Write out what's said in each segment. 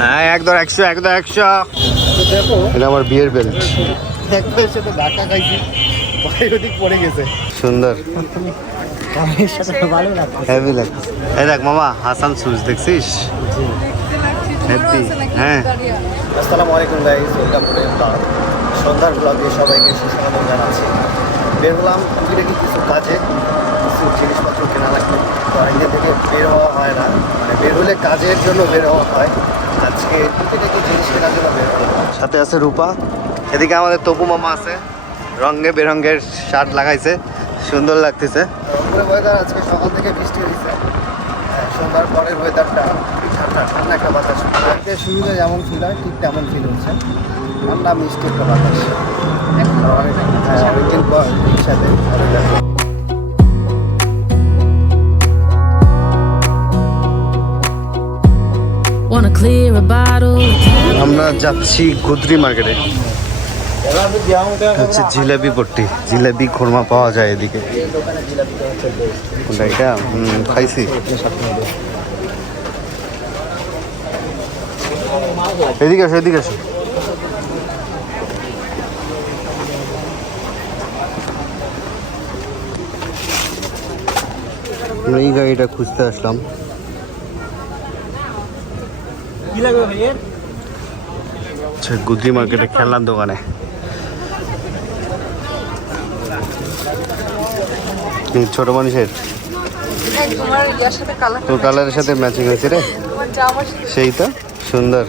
হ্যাঁ একদম 100 একদম 100। দেখো এটা আমার বিয়ের বেল্ট। একবার সাথে ধাক্কা খাইছি, বাইরে দিক পড়ে গেছে। সুন্দর, কামের সাথে ভালো লাগছে। হেভি লাগছে। এই দেখ মামা, হাসান শুজ দেখছিস? হেভি। হ্যাঁ আসসালামু আলাইকুম গাইস, ওয়েলকাম টু ব্লগ। সন্ধ্যার ব্লগে সবাইকে সুস্বাগত জানাচ্ছি। বের হলাম টুকিটাকি কিছু কাজে, কিছু জিনিসপত্র কেনা লাগবে। তো আগে থেকে বের হওয়া হয় না, মানে বের হলে কাজের জন্য বের হওয়া হয়। আজকে টুকিটাকি জিনিস কেনার জন্য বের হলাম। সাথে আছে রূপা, এদিকে আমাদের তপু মামা আছে, রঙে বেরঙের শার্ট লাগাইছে, সুন্দর লাগতেছে। রংপুরের ওয়েদার আজকে সকাল থেকে বৃষ্টি হয়েছে। সন্ধ্যার পরের ওয়েদারটা ঠান্ডা ঠান্ডা একটা বাতাস। আজকে শুরুতে যেমন ফিল হয় ঠিক তেমন ফিল হচ্ছে, ঠান্ডা মিষ্টি একটা বাতাস। অনেকদিন পর সাথে আমরা যাচ্ছি গুদরি মার্কেটে। হচ্ছে জিলাপি পট্টি, জিলাপি খুরমা পাওয়া যায় এদিকে। কোনটা এটা? খাইছি। এদিকে আসো, এদিকে আসো। আমরা এই গাড়িটা খুঁজতে আসলাম। আচ্ছা, গুদরি মার্কেটে খেলনার দোকানে। ছোট মানুষের তোর কালারের সাথে ম্যাচিং হয়েছে রে, সেই তো সুন্দর,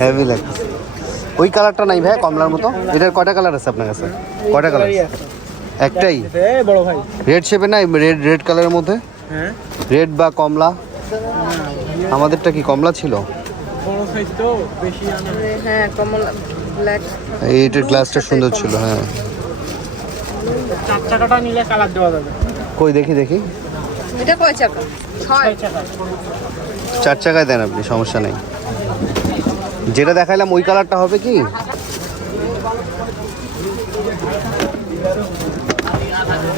হেভি লাগছে। ওই কালারটা নাই ভাই, কমলার মতো। এটার কয়টা কালার আছে আপনার কাছে? কয়টা কালার? একটাই বড় ভাই, রেড শেপে নাই? রেড রেড কালারের মধ্যে, রেড বা কমলা। আমাদেরটা কি কমলা ছিল? এইটার গ্লাসটা সুন্দর ছিল। হ্যাঁ, চার চাকাটা নিলে কালার দেওয়া যাবে। কই দেখি দেখি। এটা কয় চাকা? 6 চাকা। 4 চাকায় দেন আপনি, সমস্যা নেই। যেটা দেখাইলাম ওই কালারটা হবে কি?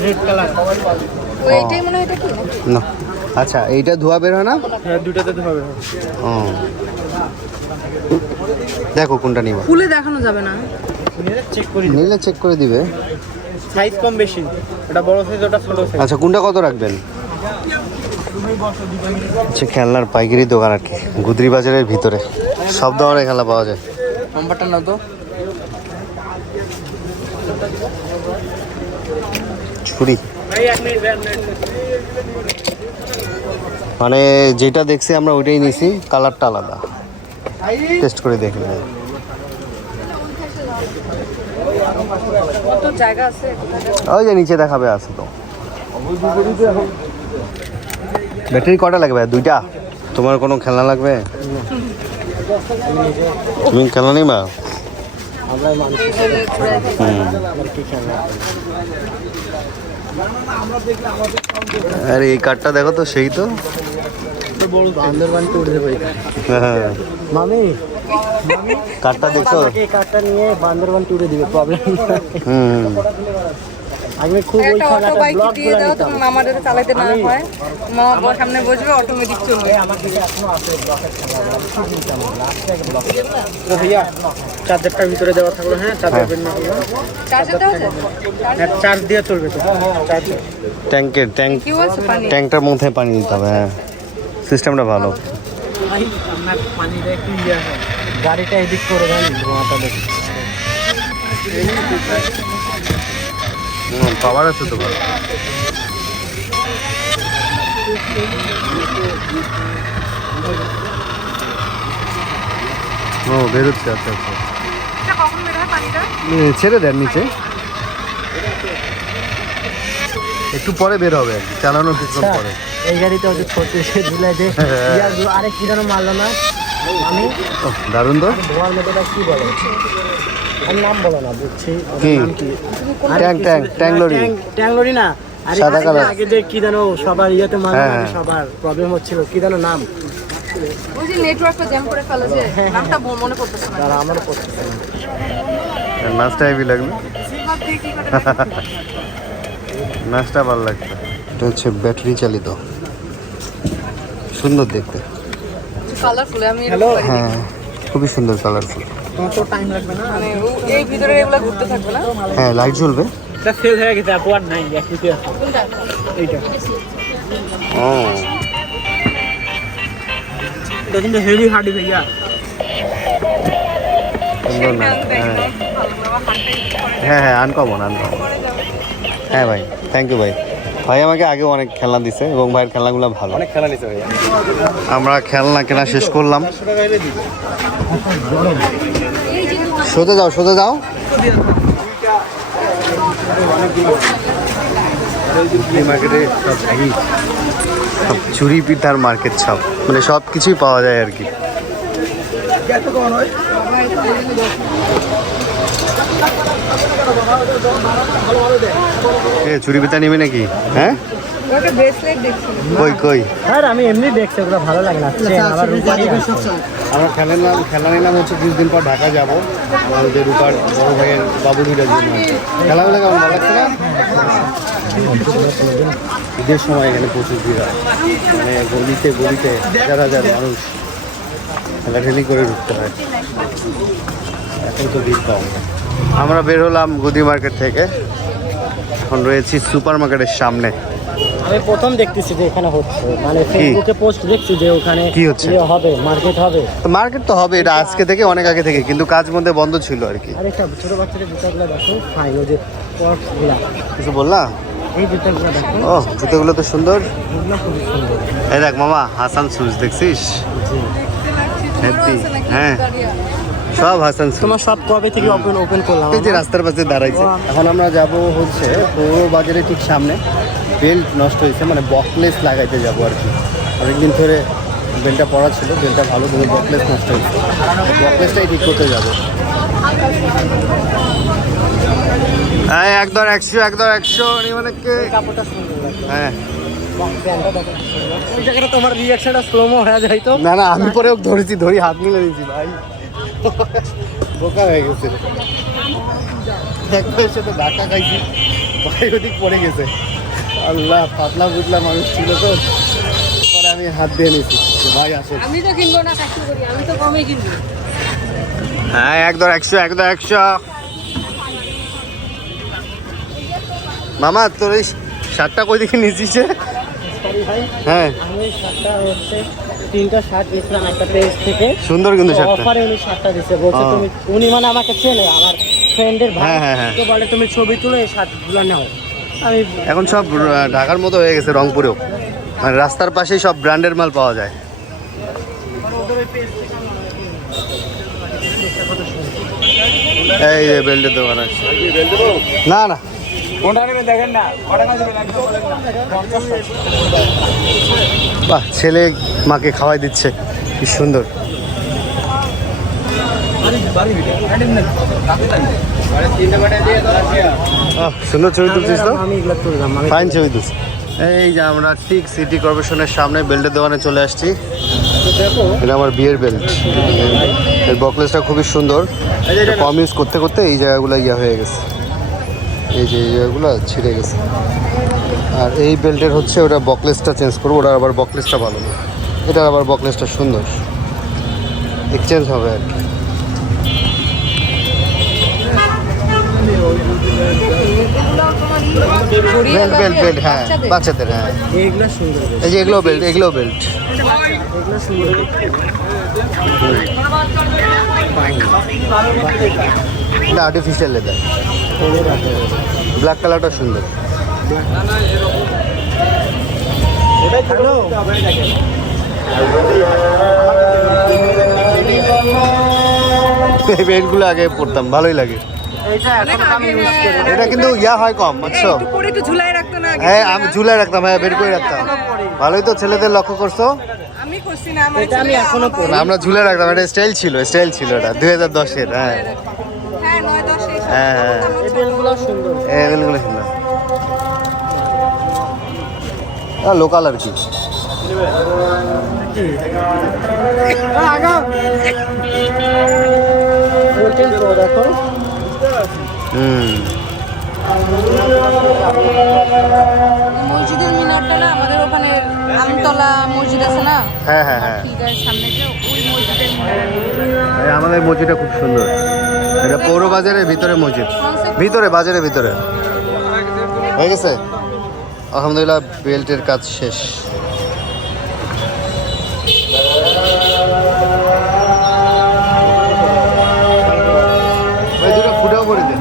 Red colour. ওইটাই মনে হয়। এটা কি না, আচ্ছা এইটা ধোয়া বের হয় না? হ্যাঁ, দুটাতে তো হবে। ও, দেখো কোনটা নিবা। খুলে দেখানো যাবে না? চেক করি, নিলে চেক করে দিবে। সাইজ কম বেশি, ওটা বড় সাইজ, ওটা ছোট সাইজ। আচ্ছা কোনটা কত রাখবেন? আচ্ছা, খেলনার পাইকারি দোকান আর কি, গুদরি বাজারের ভিতরে সব ধরনের খেলনা পাওয়া যায়। নাম্বারটা নাও তো। ছুরি, মানে যেটা দেখছি আমরা ওইটাই নিছি, কালারটা আলাদা। টেস্ট করে দেখি। কত জায়গা আছে? ওই যে নিচে দেখাবে, আছে তো। ব্যাটারি কটা লাগবে? 2টা। তোমার কোনো খেলনা লাগবে? তুমি খেলনা নিবা? আরে এই কার্ডটা দেখো তো, সেই তো। হ্যাঁ, মামি কার্ডটা দেখছো? এই কার্ডটা নিয়ে বান্দরবান ট্যুরে দিবে, প্রবলেম। আমি খুব ওই একটা অটো খেলাটা বাইক ব্লগ দিয়ে দাও, তুমি মামার যাতে চালাতে না হয়। মামা সামনে বসবে, অটোমেটিক চলবে। আমার দিকে এখনো আছে ব্লকের খেলা। ও ভাইয়া, চার্জারটার ভিতরে দেওয়া থাকলো। হ্যাঁ, চার্জার বের না হলো। চার্জার দেওয়া যায়? হ্যাঁ, চার্জ দিয়ে চলবে তো। চার্জার ট্যাঙ্কের ট্যাঙ্ক, কি বলছো? পানি? ট্যাঙ্কটার মধ্যে পানি দিতে হবে। হ্যাঁ, সিস্টেমটা ভালো। ভাই, আপনার পানিটা একটু ইয়ে হয়, গাড়িটা এদিক করে দেন, ধোঁয়াটা দেখি। পাওয়ার আছে তো ভালো। ও বেরোচ্ছে। আচ্ছা আচ্ছা, এটা কখন বের হয় পানিটা? ছেড়ে দেন নিচে, একটু পরে বের হবে, চালানোর কিছুক্ষণ পরে। এই গাড়িটা হচ্ছে ছোট, সে ঝুলাই দে। আরে কি যেন মারলো না আমি? দারুণ তো। ধোয়ার মধ্যে কি বলে, আমি নাম বলো না, বুঝছি। কি? নাম কি? ট্যাংলরি। ট্যাংলরি না, আরে সাদা কালার। আগে যে কি যেন সবার ইয়েতে মারলো, সবার প্রবলেম হচ্ছিল, কি যেন নাম? ওই যে নেটওয়ার্কটা জ্যাম করে ফেলে, যে নামটা মনে পড়তেছে না। তারা আমারও পড়তেছে না। নাচটা হেভি লাগলো, নাচটা ভালো লাগছে। এটা হচ্ছে ব্যাটারি চালিত, সুন্দর দেখতে। কালারফুল আমি হ্যাঁ খুবই সুন্দর কালারফুল। তো টাইম লাগবে না। মানে এই ভিতরে এগুলা ঘুরতে থাকবে না? হ্যাঁ লাইট জ্বলবে। এটা সেল হয়ে গেছে, আপু আর নাই, এক পিসি আছে কোনটা? এইটা। ও এটা কিন্তু হেভি হার্ডি ভাইয়া। সুন্দর না? হ্যাঁ হ্যাঁ আনকমন আনকমন। হ্যাঁ ভাই থ্যাংক ইউ ভাই। ভাই আমাকে আগে অনেক খেলনা দিছে এবং ভাইয়ের খেলনাগুলো ভালো। অনেক খেলা নিছে ভাইয়া। আমরা খেলনা কেনা শেষ করলাম। সোজা যাও সোজা যাও। মার্কেটে সব চুরি পিঠার মার্কেট সব মানে সব কিছুই পাওয়া যায় আর কি। চুরি পিঠা নিবি নাকি? হ্যাঁ ওটা ব্রেসলেট দেখছি। কই কই আর আমি এমনি দেখছি, ওগুলো ভালো লাগে না। আবার রূপারি আমরা খেলা নিলাম হচ্ছে কিছুদিন পর ঢাকা যাবো আমাদের রূপার বড় ভাইয়ের বাবুদিটার জন্য। খেলাগুলো কেমন ভালো লাগছে না? ঈদের সময় এখানে প্রচুর ভিড় হয়, মানে গলিতে গলিতে হাজার হাজার মানুষ ঠেলাঠেলি করে ঢুকতে হয়। এখন তো ভিড় কম। আমরা বের হলাম গুদি মার্কেট থেকে, এখন রয়েছি সুপার মার্কেটের সামনে। আমি প্রথম দেখতেছি যে এখানে হচ্ছে, মানে ফেসবুকে পোস্ট দেখছি যে ওখানে কি হচ্ছে? হবে, মার্কেট হবে। মার্কেট তো হবে, এটা আজকে থেকে অনেক আগে থেকে, কিন্তু কাজ মধ্যে বন্ধ ছিল আর কি। আর একটা ছোট বাচ্চাদের জুতাগুলো দেখো, ফাইন, ওই যে পর্সগুলা, কিছু বললা? এই জুতাগুলো দেখো, ও জুতোগুলো তো সুন্দর। ওগুলো খুবই সুন্দর। এই দেখ মামা হাসান শুজ দেখছিস? হ্যাপি হ্যাঁ সব হাসান শুজ। তোমার সব কবে থেকে ওপেন করলাম? এই যে রাস্তার পাশে দাঁড়াইছে। এখন আমরা যাব হচ্ছে পৌর বাজারের ঠিক সামনে। বেল্ট নষ্ট হয়েছে, মানে বকলেস লাগাইতে যাব আর কি। অনেকদিন ধরে বেল্টটা পরা ছিল, বেল্টটা ভালো করে বকলেস নষ্ট হয়েছে, বকলেসটাই ঠিক করতে যাবো। হ্যাঁ একদম 100 অনেককে। কাপড়টা সুন্দর লাগছে। হ্যাঁ প্যান্টটা দেখো, ওই জায়গাটা তোমার রিয়াকশনটা স্লোমো হয়ে যায় তো। না না আমি পরেও ধরি হাত মিলে দিয়েছি ভাই, বোকা হয়ে গেছে। একবার এসে তো ধাক্কা খাইছি, ভাই ওদিক পড়ে গেছে। আল্লাহ পাতলা বুতলা মানুষ ছিল তো, পরে আমি হাত দিয়ে নিয়েছি যে ভাই আসে। আমি তো কিনবো না, চাকরি করি, আমি তো কমই কিনবো। হ্যাঁ একদম 100 মামা তোর এই শার্টটা কই দেখে নিয়েছিস? সরি ভাই, হ্যাঁ আমি শার্টটা হচ্ছে 3টা শার্ট নিয়েছিলাম একটা পেজ থেকে। সুন্দর কিন্তু শার্টটা। অফারে উনি শার্টটা দিচ্ছে, বলছে তুমি, উনি মানে আমাকে চেনে, আমার ফ্রেন্ডের ভাই। হ্যাঁ, হ্যাঁ, হ্যাঁ। তো বলে তুমি ছবি তুলে এই শার্টগুলো নাও। আমি এখন সব ঢাকার মতো হয়ে গেছে রংপুরেও, মানে রাস্তার পাশেই সব ব্র্যান্ডের মাল পাওয়া যায়। এই যে বেল্টের দোকান আছে। না না বাহ, ছেলে মাকে খাওয়াই দিচ্ছে, কি সুন্দর। সুন্দর ছবি তুলছিস তো, আমি এগুলো তুললাম। আমি ফাইন ছবি তুলছিস। এই যে আমরা ঠিক সিটি কর্পোরেশনের সামনে বেল্টের দোকানে চলে আসছি। এটা আমার বিয়ের বেল্ট, এর বকলেসটা খুবই সুন্দর। এটা কম ইউজ করতে করতে এই জায়গাগুলো হয়ে গেছে, এই যে এই জায়গাগুলো ছিঁড়ে গেছে। আর এই বেল্টের হচ্ছে ওটা বকলেসটা চেঞ্জ করবো, ওটার আবার বকলেসটা ভালো না, এটার আবার বকলেসটা সুন্দর, এক্সচেঞ্জ হবে আর কি। বেল্ট বেল্ট বেল্ট হ্যাঁ বাচ্চাদের, হ্যাঁ এইগুলো সুন্দর, এই যে এগুলো বেল্ট এগুলো সুন্দর। এটা আর্টিফিশিয়াল লেদার, ব্ল্যাক কালারটা সুন্দর। হ্যালো, এই বেল্টগুলো আগে পরতাম, ভালোই লাগে। এইটা এখন আমি ইউজ করি। এটা কিন্তু হয় কম, বুঝছো? একটু পরে একটু ঝুলাই রাখতো না আগে? হ্যাঁ আমি ঝুলাই রাখতাম, হ্যাঁ বের করে রাখতাম। ভালোই তো, ছেলেদের লক্ষ্য করছো। আমি করছি না, আমার এটা আমি এখনো পরি। আমরা ঝুলে রাখতাম, এটা স্টাইল ছিল এটা 2010-এর। হ্যাঁ হ্যাঁ 9-10 এই সব হ্যাঁ, হ্যাঁ। এই বেলগুলো সুন্দর। এগুলো সুন্দর, লোকাল আর কি। দেখো, হুম মসজিদের মিনারটা না আমাদের ওখানে আমতলা মসজিদ আছে না, হ্যাঁ হ্যাঁ হ্যাঁ, ঠিক আছে সামনে যে ওই মসজিদের মিনার। এই আমাদের মসজিদটা খুব সুন্দর। এটা পৌর বাজারের ভিতরে মসজিদ, ভিতরে বাজারের ভিতরে। হয়ে গেছে আলহামদুলিল্লাহ, বেল্টের কাজ শেষ। ওই দুটো ফুটাও করে দেন।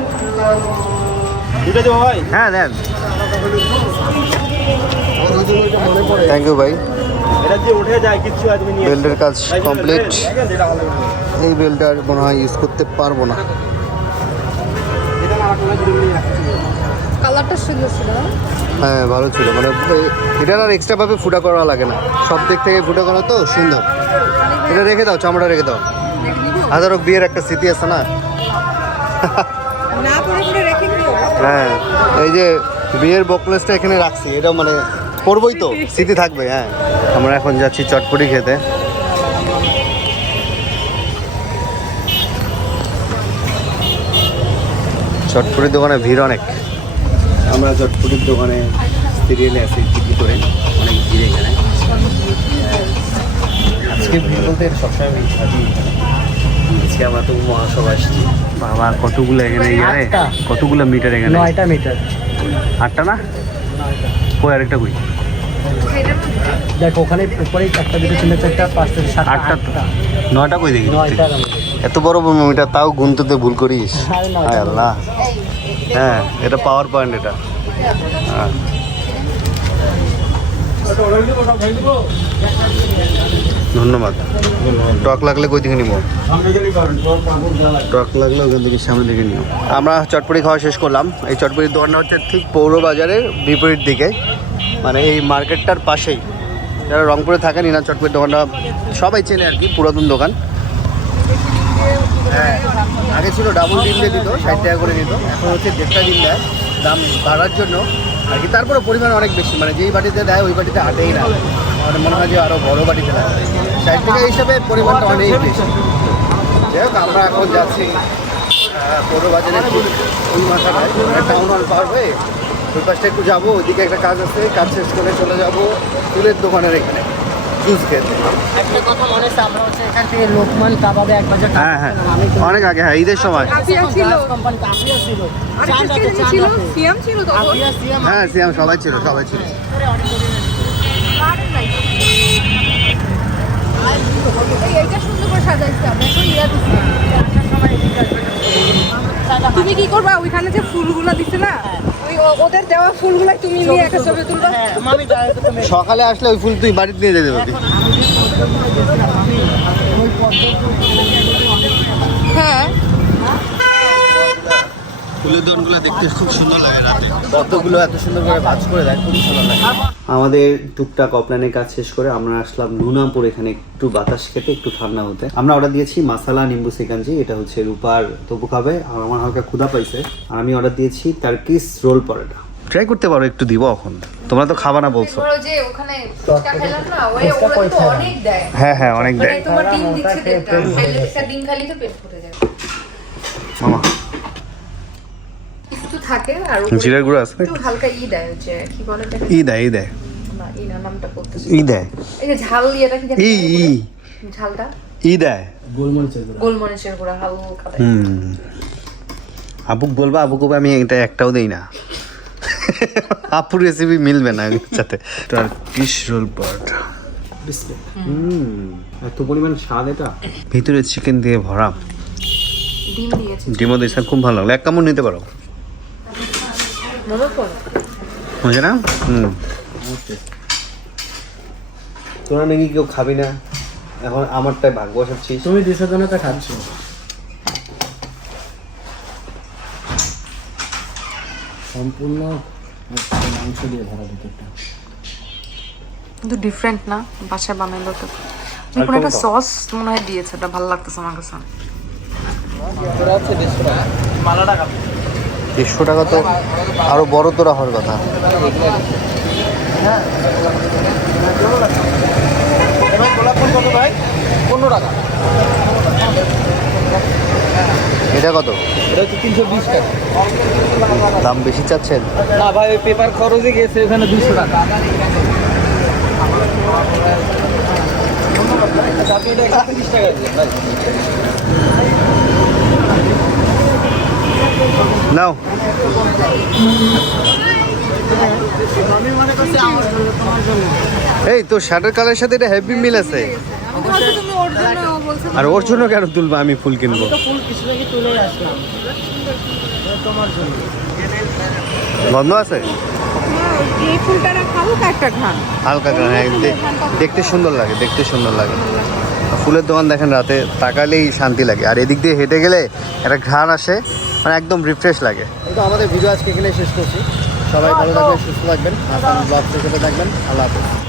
দুটো দেবো ভাই? হ্যাঁ দেন। থ্যাংক ইউ ভাই। এটা যে উঠে যায় কিচ্ছু আদমি নিয়ে বেল্টের কাজ কমপ্লিট। এই বেল্ট আর মনে হয় ইউজ করতে পারবো না। কালারটা সুন্দর ছিল না? হ্যাঁ ভালো ছিল, মানে এটার আর এক্সট্রা ভাবে ফুটা করা লাগে না, সব দিক থেকে ফুটা করা তো সুন্দর। এটা রেখে দাও, চামড়া রেখে দাও। রেখে দিব? হাজারো বিয়ের একটা স্মৃতি আছে না। না পরে পরে রেখে দিও। হ্যাঁ, এই যে বিয়ের বকলেসটা এখানে রাখছি, এটা মানে করবোই তো, স্মৃতি থাকবে। হ্যাঁ, আমরা এখন যাচ্ছি চটপটি খেতে। চটপটির দোকানে ভিড় অনেক। আমরা চটপটির দোকানে সিরিয়ালে আছি টিকি করে, অনেক ভিড় এখানে। আজকে ভিড় বলতে সবসময় ভিড় থাকি। আজকে আমরা তো মহাসভা আসছি। বাবা কতগুলো এখানে ইয়ারে, আটটা। কতগুলো মিটার এখানে? 9টা মিটার। 8টা না? কই আরেকটা কই? দেখো ওখানে উপরে একটা দুটো তিনটা চারটা পাঁচটা সাতটা 8টা তো। আটটা 9টা কই দেখি? 9টা এত বড় মিটার তাও গুনতে ভুল করিস। আরে নয়টা। হায় আল্লাহ। হ্যাঁ, এটা পাওয়ার পয়েন্ট এটা। হ্যাঁ। ধন্যবাদ। টক লাগলে কই থেকে নিব? টক লাগলে ওখান থেকে সামনে থেকে নিও। আমরা চটপটি খাওয়া শেষ করলাম। এই চটপটির দোকানটা হচ্ছে ঠিক পৌর বাজারের বিপরীত দিকে, মানে এই মার্কেটটার পাশেই। যারা রংপুরে থাকেন ইনার চটপটির দোকানটা সবাই চেনে আর কি, পুরাতন দোকান। হ্যাঁ, আগে ছিল ডাবল ডিম দিয়ে দিত, 60 টাকা করে দিত, এখন হচ্ছে 1.5টা ডিম দেয়, দাম বাড়ার জন্য আর কি। তারপরে পরিমাণ অনেক বেশি, মানে যেই বাটিতে দেয় ওই বাটিতে আটেই না, মানে মনে হয় যে আরও বড় বাটিতে দেয়। 60 টাকা হিসাবে পরিমাণটা অনেক বেশি। যাই হোক, আমরা এখন যাচ্ছি পৌর বাজারের ওই মাথাটায়, টাউন হল পার হয়ে ওই পাশটা একটু যাবো। ওইদিকে একটা কাজ আছে, কাজ শেষ করে চলে যাবো ফুলের দোকানের এখানে জুস খেতে। একটা কথা মনে আছে, আমরা হচ্ছে এখান থেকে লোকমান কাবাবে 1 বাজার টাকা হ্যাঁ হ্যাঁ, আমি অনেক আগে, হ্যাঁ ঈদের সময়। আফিয়া ছিল, কোম্পানি আফিয়া ছিল, আর কে ছিল? সিয়াম ছিল তখন। আফিয়া সিএম হ্যাঁ সিয়াম, সবাই ছিল, সবাই ছিল। এইটা সুন্দর করে সাজাইছে, আমরা তো ইয়া দিছি। তুমি কি করবা? ওইখানে যে ফুলগুলো দিছে না, ওই ওদের দেওয়া ফুলগুলো তুমি নিয়ে একটা ছবি তুলবা। আমি যাই তো তুমি সকালে আসলে ওই ফুল তুই বাড়িতে নিয়ে যেতে পারবি। হ্যাঁ, ফুলের দোকানগুলো দেখতে খুব সুন্দর লাগে রাতে। পদ্মগুলো এত সুন্দর করে ভাজ করে দেয়, খুবই সুন্দর লাগে। আমাদের টুকটাক অফলাইনের কাজ শেষ করে আমরা আসলাম নুনাপুর, এখানে একটু বাতাস খেতে, একটু ঠান্ডা হতে। আমরা অর্ডার দিয়েছি মাসালা নিম্বু সিকাঞ্জি, এটা হচ্ছে রূপার তবু খাবে, আর আমার হালকা ক্ষুধা পাইছে। আর আমি অর্ডার দিয়েছি টার্কিশ রোল পরোটা। ট্রাই করতে পারো, একটু দিব এখন, তোমরা তো খাবা না বলছো। ধরো যে ওখানে ফুচকা খেলাম না, ওরা তো অনেক দেয়। হ্যাঁ হ্যাঁ, অনেক মানে দেয়। তোমার ডিম দিচ্ছে দেড়টা, খাইলে একটা ডিম খালি তো পেট ভরে যায়। মামা কিছু থাকে আর জিরার গুঁড়ো আছে? একটু হালকা দেয়, যে কি বলে এটা? ই দেয়, ই দেয়, না, না নামটা বলতেছি। ই দেয়, এই যে ঝাল ইয়েটা কি জানি? ই ই ঝালটা ই দেয়। গোলমরিচের গুঁড়া হালকা দেয়। আবুক বলবা, আবু কবে আমি এটা একটাও দেই না। আপুর রেসিপি মিলবে না এর সাথে। টার্কিশ রোল পরোটা, এত পরিমাণ স্বাদ, এটা ভিতরে চিকেন দিয়ে ভরা, ডিম দিয়েছে। ডিমও দিয়েছে, খুব ভালো লাগলো। এক কামড় নিতে পারো, মজা করে। বুঝে না? তোরা নাকি কেউ খাবি না, এখন আমারটাই ভাগ বসাচ্ছিস। তুমি 200 জনতা খাচ্ছ। সম্পূর্ণ মাংস দিয়ে ভরা ভিতরটা, কিন্তু ডিফারেন্ট না, বাসায় বানাইলো তো। কোনো একটা সস মনে হয় দিয়েছে, এটা ভালো লাগতেছে আমার কাছে। 150 টাকা তো আরো বড় তোরা হওয়ার কথা। এটা কত? এটা হচ্ছে 320 টাকা। দাম বেশি চাচ্ছেন? না ভাই, ওই পেপার খরচে গেছে ওখানে 200 টাকা। আপনি এটা 130 টাকা দিলেন ভাই। নাও। আমি মনে করছি আমার জন্য, তোমার জন্য। এই তোর শার্টের কালারের সাথে এটা হেভি মিল আছে। তুমি ওর জন্য বলছো আর ওর জন্য কেন তুলবো, আমি ফুল কিনবো। তো ফুল কিছু থেকে তুলে আসলাম তোমার জন্য। গন্ধ আছে এই ফুলটা রাখাবো একটা ঘাম হালকা গান, হ্যাঁ, দেখতে সুন্দর লাগে, দেখতে সুন্দর লাগে। ফুলের দোকান দেখেন রাতে তাকালেই শান্তি লাগে, আর এদিক দিয়ে হেঁটে গেলে একটা ঘ্রাণ আসে, মানে একদম রিফ্রেশ লাগে। তো আমাদের ভিডিও আজকে এখানে শেষ করছি। সবাই ভালো থাকবেন, সুস্থ থাকবেন, হাসান ব্লগ থেকে থাকবেন। আল্লাহ হাফেজ।